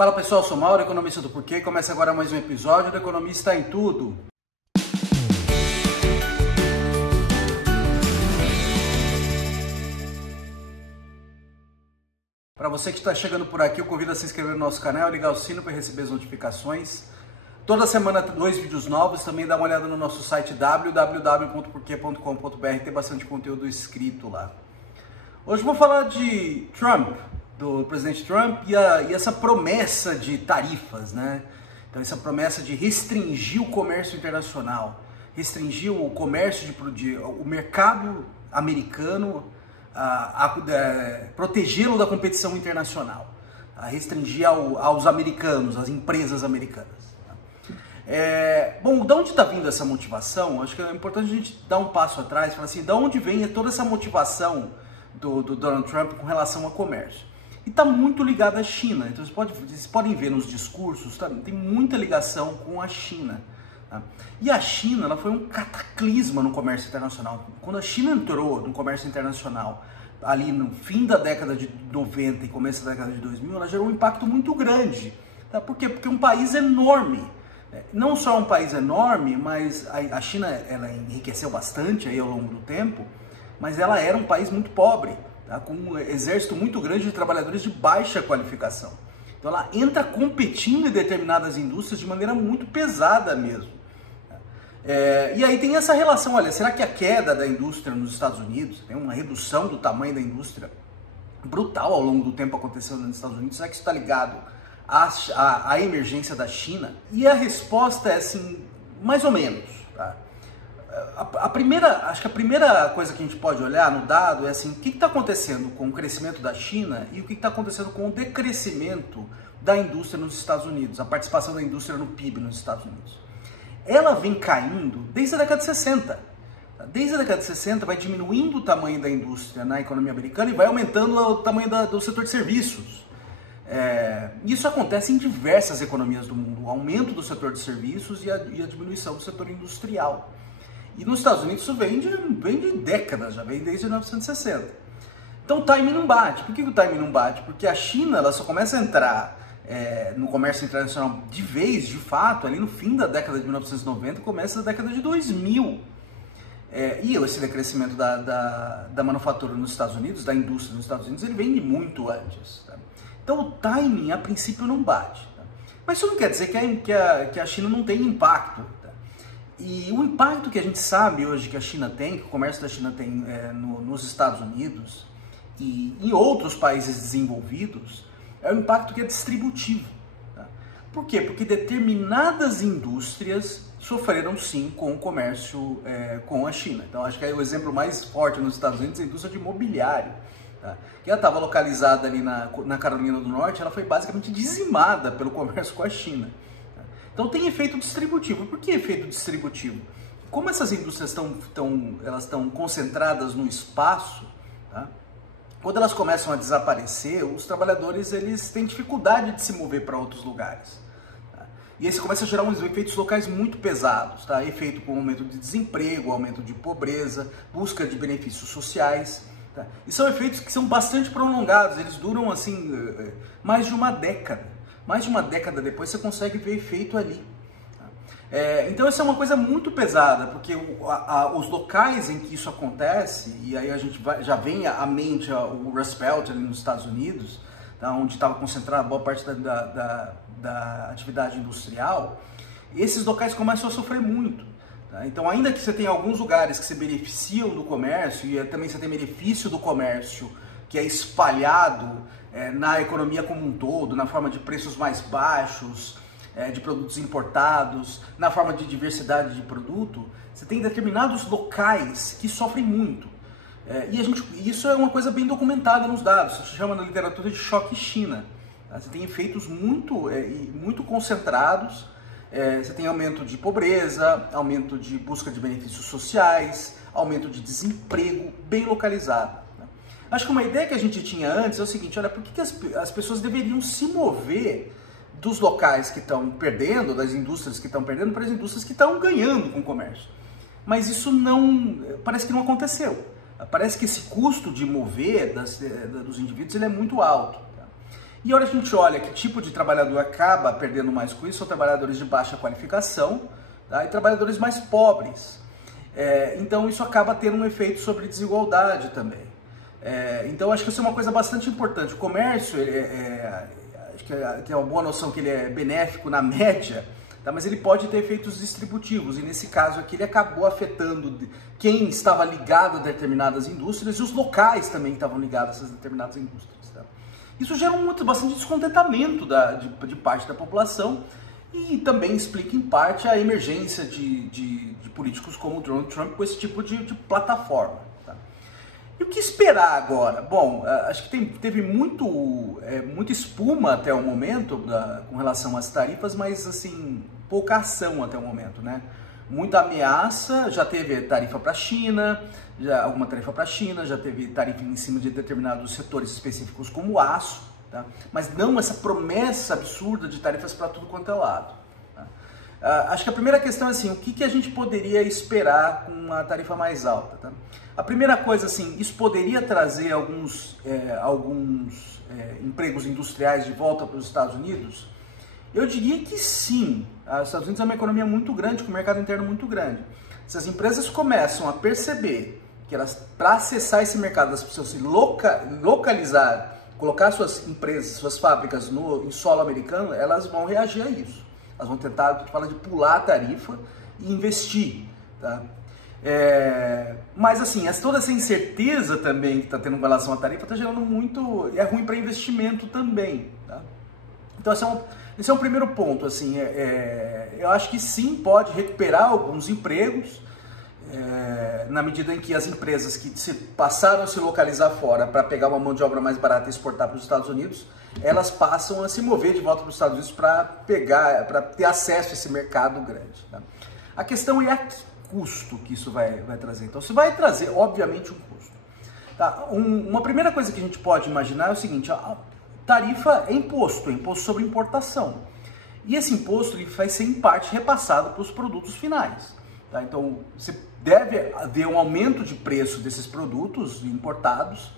Fala pessoal, sou Mauro, economista do Porquê, e começa agora mais um episódio do Economista em Tudo. Para você que está chegando por aqui, eu convido a se inscrever no nosso canal e ligar o sino para receber as notificações. Toda semana 2 vídeos novos, também dá uma olhada no nosso site www.porquê.com.br, tem bastante conteúdo escrito lá. Hoje vou falar de Trump, do presidente Trump e essa promessa de tarifas, né? Então essa promessa de restringir o comércio internacional, restringir o comércio o mercado americano, protegê-lo da competição internacional, a restringir aos americanos, às empresas americanas. Bom, de onde está vindo essa motivação? Acho que é importante a gente dar um passo atrás e falar assim, de onde vem toda essa motivação do Donald Trump com relação ao comércio? E está muito ligado à China. Então vocês podem ver nos discursos, tem muita ligação com a China. Tá? E a China, ela foi um cataclisma no comércio internacional. Quando a China entrou no comércio internacional, ali no fim da década de 90 e começo da década de 2000, ela gerou um impacto muito grande. Tá? Por quê? Porque é um país enorme. Não só um país enorme, mas a China ela enriqueceu bastante aí ao longo do tempo, mas ela era um país muito pobre, tá? Com um exército muito grande de trabalhadores de baixa qualificação. Então ela entra competindo em determinadas indústrias de maneira muito pesada mesmo. E aí tem essa relação, olha, será que a queda da indústria nos Estados Unidos, tem uma redução do tamanho da indústria brutal ao longo do tempo acontecendo nos Estados Unidos, será que isso está ligado à emergência da China? E a resposta é assim, mais ou menos, tá? Acho que a primeira coisa que a gente pode olhar no dado é assim, o que está acontecendo com o crescimento da China e o que está acontecendo com o decrescimento da indústria nos Estados Unidos, a participação da indústria no PIB nos Estados Unidos. Ela vem caindo desde a década de 60. Desde a década de 60 vai diminuindo o tamanho da indústria na economia americana e vai aumentando o tamanho do setor de serviços. Isso acontece em diversas economias do mundo, o aumento do setor de serviços e a diminuição do setor industrial. E nos Estados Unidos isso vem de décadas, já vem desde 1960. Então o timing não bate. Por que o timing não bate? Porque a China ela só começa a entrar no comércio internacional de vez, de fato, ali no fim da década de 1990, começa a década de 2000. E esse decrescimento da manufatura nos Estados Unidos, da indústria nos Estados Unidos, ele vem de muito antes. Tá? Então o timing, a princípio, não bate. Tá? Mas isso não quer dizer que a China não tem impacto. E o impacto que a gente sabe hoje que a China tem, que o comércio da China tem nos Estados Unidos e em outros países desenvolvidos, é um impacto que é distributivo. Tá? Por quê? Porque determinadas indústrias sofreram sim com o comércio com a China. Então acho que o exemplo mais forte nos Estados Unidos é a indústria de mobiliário. Tá? Que ela estava localizada ali na Carolina do Norte, ela foi basicamente dizimada pelo comércio com a China. Então tem efeito distributivo. Por que efeito distributivo? Como essas indústrias estão concentradas no espaço, tá? Quando elas começam a desaparecer, os trabalhadores eles têm dificuldade de se mover para outros lugares. Tá? E aí você começa a gerar uns efeitos locais muito pesados. Tá? Efeito com aumento de desemprego, aumento de pobreza, busca de benefícios sociais. Tá? E são efeitos que são bastante prolongados, eles duram assim mais de uma década. Mais de uma década depois você consegue ver efeito ali. Então isso é uma coisa muito pesada, porque os locais em que isso acontece, e aí a gente já vem à mente o Rust Belt ali nos Estados Unidos, tá, onde estava concentrada boa parte da atividade industrial, esses locais começam a sofrer muito. Tá? Então ainda que você tenha alguns lugares que se beneficiam do comércio, e também você tem benefício do comércio, que é espalhado na economia como um todo, na forma de preços mais baixos, de produtos importados, na forma de diversidade de produto, você tem determinados locais que sofrem muito. Isso é uma coisa bem documentada nos dados, isso se chama na literatura de choque China. Tá? Você tem efeitos muito concentrados, você tem aumento de pobreza, aumento de busca de benefícios sociais, aumento de desemprego bem localizado. Acho que uma ideia que a gente tinha antes é o seguinte, olha, por que as pessoas deveriam se mover dos locais que estão perdendo, das indústrias que estão perdendo, para as indústrias que estão ganhando com o comércio? Mas isso parece que não aconteceu. Parece que esse custo de mover dos indivíduos ele é muito alto. Tá? E olha, a gente olha que tipo de trabalhador acaba perdendo mais com isso, são trabalhadores de baixa qualificação, tá? E trabalhadores mais pobres. Então isso acaba tendo um efeito sobre desigualdade também. Então acho que isso é uma coisa bastante importante. O comércio, acho que tem uma boa noção que ele é benéfico na média, tá? Mas ele pode ter efeitos distributivos, e nesse caso aqui ele acabou afetando quem estava ligado a determinadas indústrias e os locais também estavam ligados a essas determinadas indústrias. Tá? Isso gera bastante descontentamento de parte da população e também explica em parte a emergência de políticos como o Donald Trump com esse tipo de plataforma. Tá? E o que esperar agora? Bom, acho que teve muita espuma até o momento com relação às tarifas, mas assim, pouca ação até o momento, né? Muita ameaça, já teve tarifa para a China, alguma tarifa para a China, já teve tarifa em cima de determinados setores específicos como o aço, tá? Mas não essa promessa absurda de tarifas para tudo quanto é lado. Tá? Acho que a primeira questão é assim, o que a gente poderia esperar com uma tarifa mais alta? Tá? A primeira coisa, assim, isso poderia trazer alguns empregos industriais de volta para os Estados Unidos? Eu diria que sim. Os Estados Unidos é uma economia muito grande, com um mercado interno muito grande. Se as empresas começam a perceber que para acessar esse mercado, elas precisam se localizar, colocar suas empresas, suas fábricas em solo americano, elas vão reagir a isso. Elas vão tentar, de pular a tarifa e investir. Tá? Mas assim, toda essa incerteza também que está tendo com relação à tarifa está gerando muito, é ruim para investimento também. Tá? Então esse é um primeiro ponto. Assim, eu acho que sim, pode recuperar alguns empregos, na medida em que as empresas que passaram a se localizar fora para pegar uma mão de obra mais barata e exportar para os Estados Unidos, elas passam a se mover de volta para os Estados Unidos para ter acesso a esse mercado grande. Tá? A questão é a custo que isso vai trazer. Então, isso vai trazer, obviamente, um custo. Tá? Uma primeira coisa que a gente pode imaginar é o seguinte: a tarifa é imposto sobre importação. E esse imposto ele vai ser, em parte, repassado para os produtos finais. Tá? Então, você deve haver um aumento de preço desses produtos importados.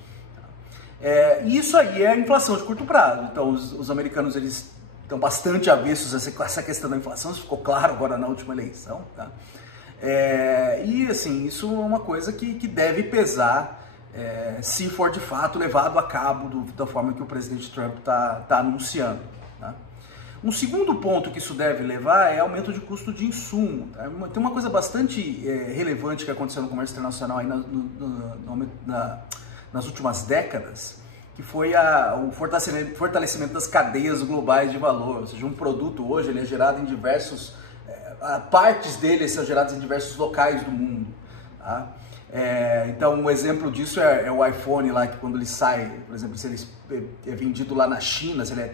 E isso aí é a inflação de curto prazo. Então, os americanos eles estão bastante avessos a essa questão da inflação. Isso ficou claro agora na última eleição. Tá? E assim, isso é uma coisa que deve pesar se for de fato levado a cabo da forma que o presidente Trump está anunciando. Tá? Um segundo ponto que isso deve levar é aumento de custo de insumo. Tá? Tem uma coisa bastante relevante que aconteceu no comércio internacional aí nas últimas décadas, que foi o fortalecimento das cadeias globais de valor. Ou seja, um produto hoje ele é gerado em diversos... partes dele são geradas em diversos locais do mundo. Tá? Então, um exemplo disso é o iPhone lá, que quando ele sai, por exemplo, se ele é vendido lá na China, se ele é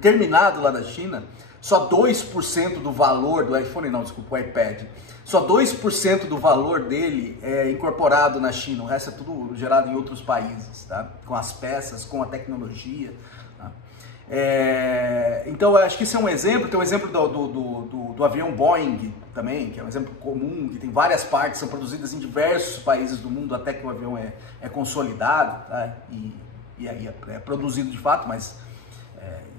terminado lá na China, só 2% do valor do iPhone, não, desculpa, o iPad, só 2% do valor dele é incorporado na China, o resto é tudo gerado em outros países, tá? Com as peças, com a tecnologia. Tá? Então, eu acho que esse é um exemplo. Tem um exemplo do avião Boeing também, que é um exemplo comum, que tem várias partes, são produzidas em diversos países do mundo até que o avião é consolidado, tá? E aí é produzido de fato, mas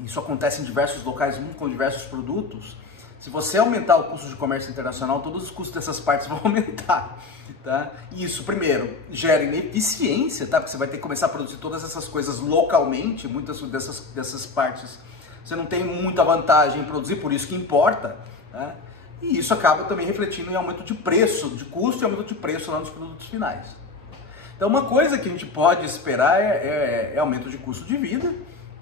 isso acontece em diversos locais do mundo com diversos produtos. Se você aumentar o custo de comércio internacional, todos os custos dessas partes vão aumentar. Tá? E isso, primeiro, gera ineficiência, tá? Porque você vai ter que começar a produzir todas essas coisas localmente, muitas dessas partes você não tem muita vantagem em produzir, por isso que importa. Tá? E isso acaba também refletindo em aumento de preço, de custo e aumento de preço lá nos produtos finais. Então, uma coisa que a gente pode esperar é aumento de custo de vida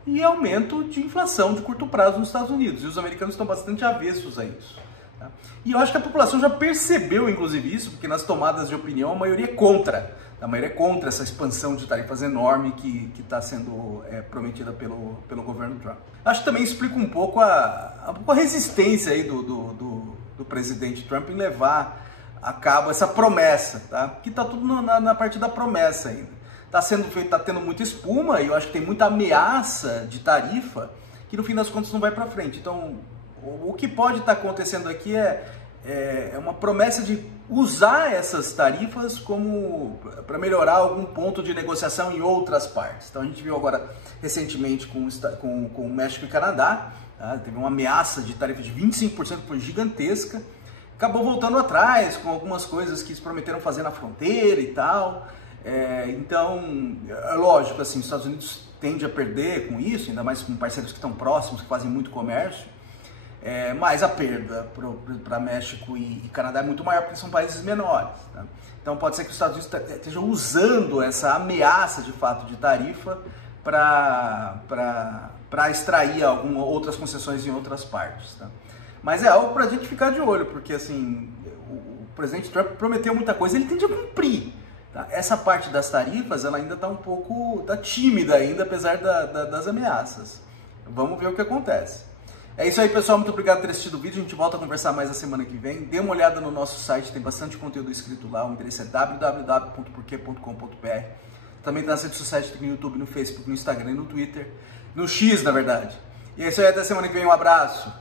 e aumento de inflação de curto prazo nos Estados Unidos. E os americanos estão bastante avessos a isso. Tá? E eu acho que a população já percebeu, inclusive, isso, porque nas tomadas de opinião a maioria é contra. A maioria é contra essa expansão de tarifas enorme que está sendo prometida pelo governo Trump. Acho que também explica um pouco a resistência aí do presidente Trump em levar a cabo essa promessa, tá? Que está tudo na parte da promessa ainda. Está tendo muita espuma e eu acho que tem muita ameaça de tarifa que no fim das contas não vai para frente. Então, o que pode estar acontecendo aqui é é uma promessa de usar essas tarifas como para melhorar algum ponto de negociação em outras partes. Então a gente viu agora recentemente com o México e Canadá, tá? Teve uma ameaça de tarifa de 25% por gigantesca, acabou voltando atrás com algumas coisas que eles prometeram fazer na fronteira e tal. Então, é lógico, assim, os Estados Unidos tende a perder com isso, ainda mais com parceiros que estão próximos, que fazem muito comércio. Mas a perda para México e Canadá é muito maior porque são países menores. Tá? Então pode ser que os Estados Unidos estejam usando essa ameaça de fato de tarifa para extrair outras concessões em outras partes. Tá? Mas é algo para a gente ficar de olho, porque assim, o presidente Trump prometeu muita coisa, ele tende a cumprir. Tá? Essa parte das tarifas ela ainda está um pouco tímida ainda, apesar das ameaças. Vamos ver o que acontece. É isso aí, pessoal. Muito obrigado por ter assistido o vídeo. A gente volta a conversar mais na semana que vem. Dê uma olhada no nosso site, tem bastante conteúdo escrito lá. O endereço é www.porquê.com.br. Também está nas redes sociais, no YouTube, no Facebook, no Instagram e no Twitter. No X, na verdade. E é isso aí, até semana que vem. Um abraço.